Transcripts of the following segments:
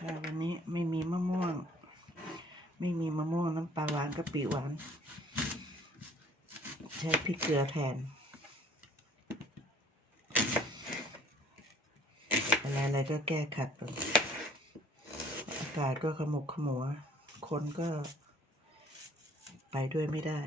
ค่วันนี้ไม่มีมะม่วง ไม่มีมะม่วงน้ำปลาหวานกะปิหวาน ใช้พริกเกลือแทนอะไรอะไรก็แก้ขัดไปอากาศก็ขมุกขมัว คนก็ไปด้วยไม่ได้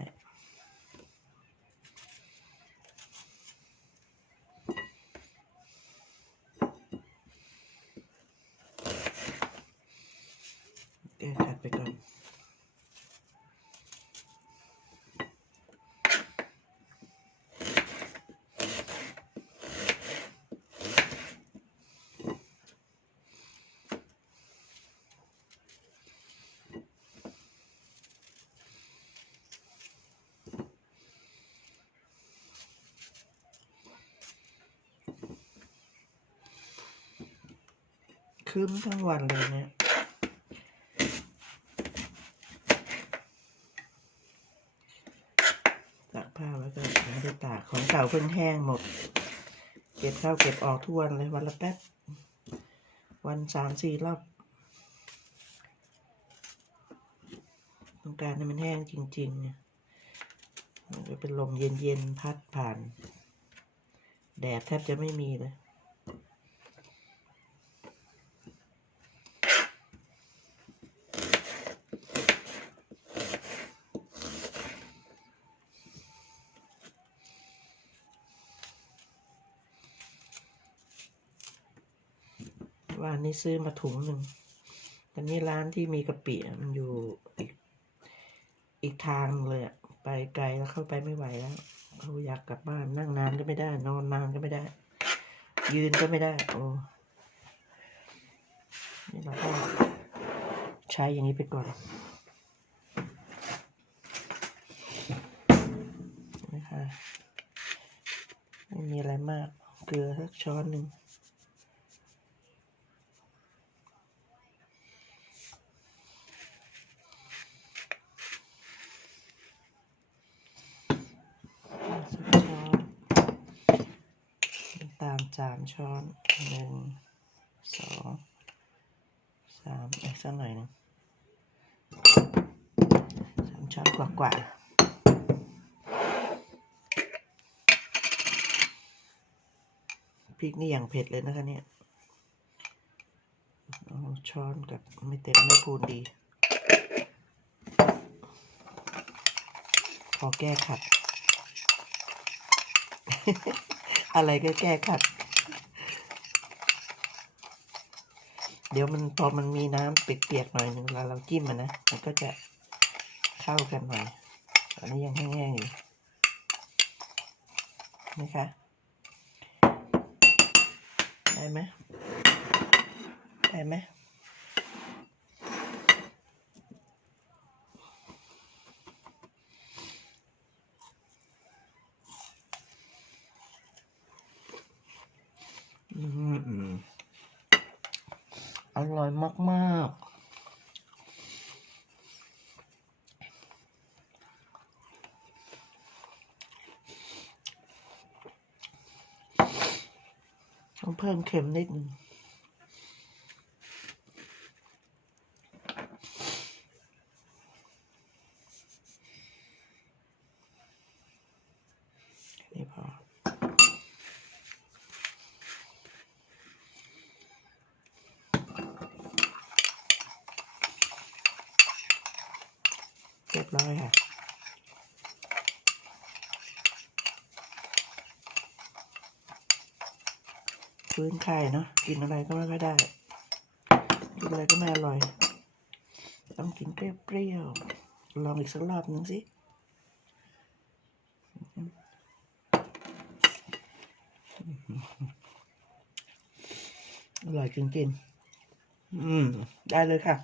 คืมทั้งวันเลยเนี่ย ตากผ้าแล้วก็ไม่ได้ตากของเก่าเพิ่งแห้งหมด เก็บเข้าเก็บออกทุกวันเลยวันละแป๊บ วันสามสี่รอบต้องการให้มันแห้งจริงๆเนี่ยมันก็เป็นลมเย็นๆ พัดผ่าน แดดแทบจะไม่มีเลย ว่านี่ซื้อมาถุงหนึ่งตอนนี้ร้านที่มีกะปิมันอยู่อีกอีกทางเลยอะไปไกลแล้วเข้าไปไม่ไหวแล้วเขาอยากกลับบ้านนั่งนานก็ไม่ได้ นอนนานก็ไม่ได้ ยืนก็ไม่ได้ โอ้นี่เราก็ใช้อย่างนี้ไปก่อนนะคะไม่มีอะไรมาก เกลือสักช้อนหนึ่ง สักช้อนน้ำ ตาลสามช้อนหนึ่งสองสามอีกสักหน่อยหนึ่งสามช้อนกว่ากว่าพริกนี่อย่างเผ็ดเลยนะคะเนี่ยช้อนกับไม่เต็มไม่พูนดี พอแก้ขัด อะไรก็แก้ขัด เดี๋ยวมันพอมันมีน้ำเปียกๆหน่อยหนึงเวลาเราจิ้มมันนะ มันก็จะเข้ากันหน่อยตอนนี้ยังแห้งๆอยู่นะคะ ได้ไหมได้ไหมอืม อร่อยมากๆต้องเพิ่มเค็มนิดนึง นี่พอ เรียบร้อยค่ะพื้นไข่เนาะกินอะไรก็ไม่ค่อยได้กินอะไรก็ไม่อร่อย ต้องกินเปรี้ยวๆลองอีกสักรอบหนึ่งสิอร่อยจริงๆ อืม ได้เลยค่ะ